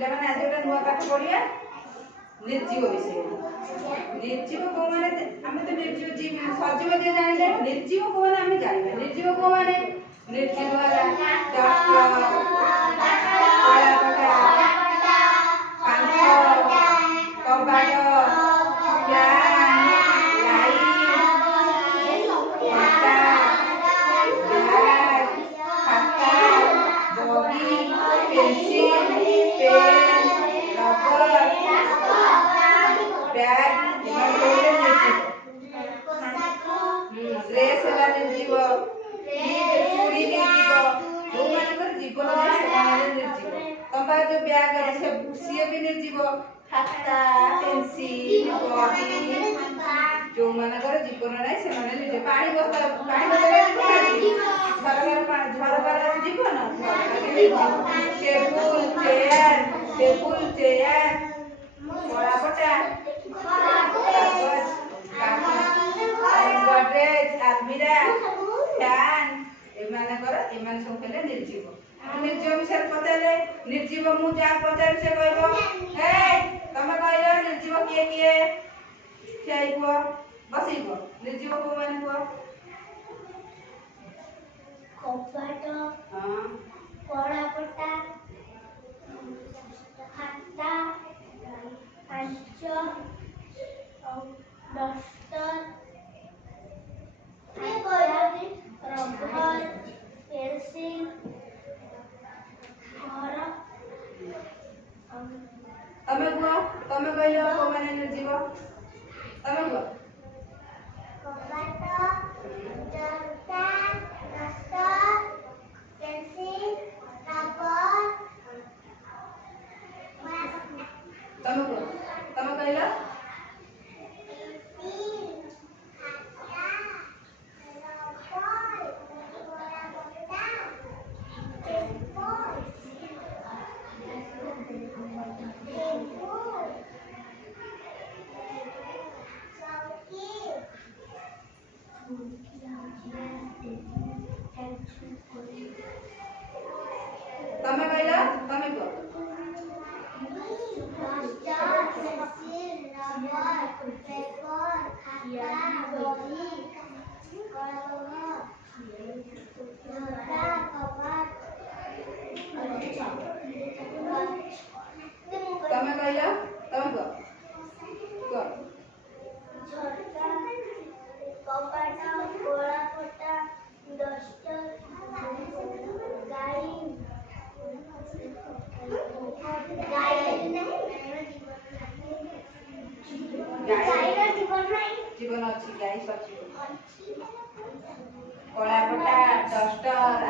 ପିଲାମାନେ ଆଜି ଗୋଟେ ନୂଆ ପାଠ ପଢିବା ନିର୍ଜୀବ ବିଷୟ। ନିର୍ଜୀବ କୋଉମାନେ ଆମେ ତ ନିର୍ଜୀବ ସଜୀବ ଯିଏ ଜାଣିଲେ ନିର୍ଜୀବ କୋଉମାନେ ଆମେ ଜାଣିବା। ନିର୍ଜୀବ କୋଉମାନେ ନିର୍ଜୀବ ହେଲା ଡଷ୍ଟ କଳାପଟା କାନ୍ଥ କବାଟ ड्रेस है निर्जीव चूड़ी निर्जीव जो मानकर जीवन निर्जीव तुम जो बैग अच्छे सी भी निर्जीव खाता पेंसिल बॉडी जो मानकर जीवन ना से निर्जीव पानी बोतल सरकार झरकार जीवन टेबुल चेयर कलापटा गडरेज आलमीरा फैन एमान सब खेले निर्जीव। निर्जीव विषय पचारे निर्जीव मु जा पचार से कहबो हे तमे कहलो निर्जीव किए किए खेइबो बसिबो निर्जीव को माने को कपाट हां कलापटा खाता कांच डस्टर रबर पेंसिल और तमे कहलो को माने निर्जीव तमे को कपाट जर्ता डस्टर पेंसिल रबर तमे कहलो तमे कहला तमे को तमे कहला तमे को झरका कपाट कलापटा डस्टर गाड़ी जीवन अच्छी गाई सची कलापटा डस्टर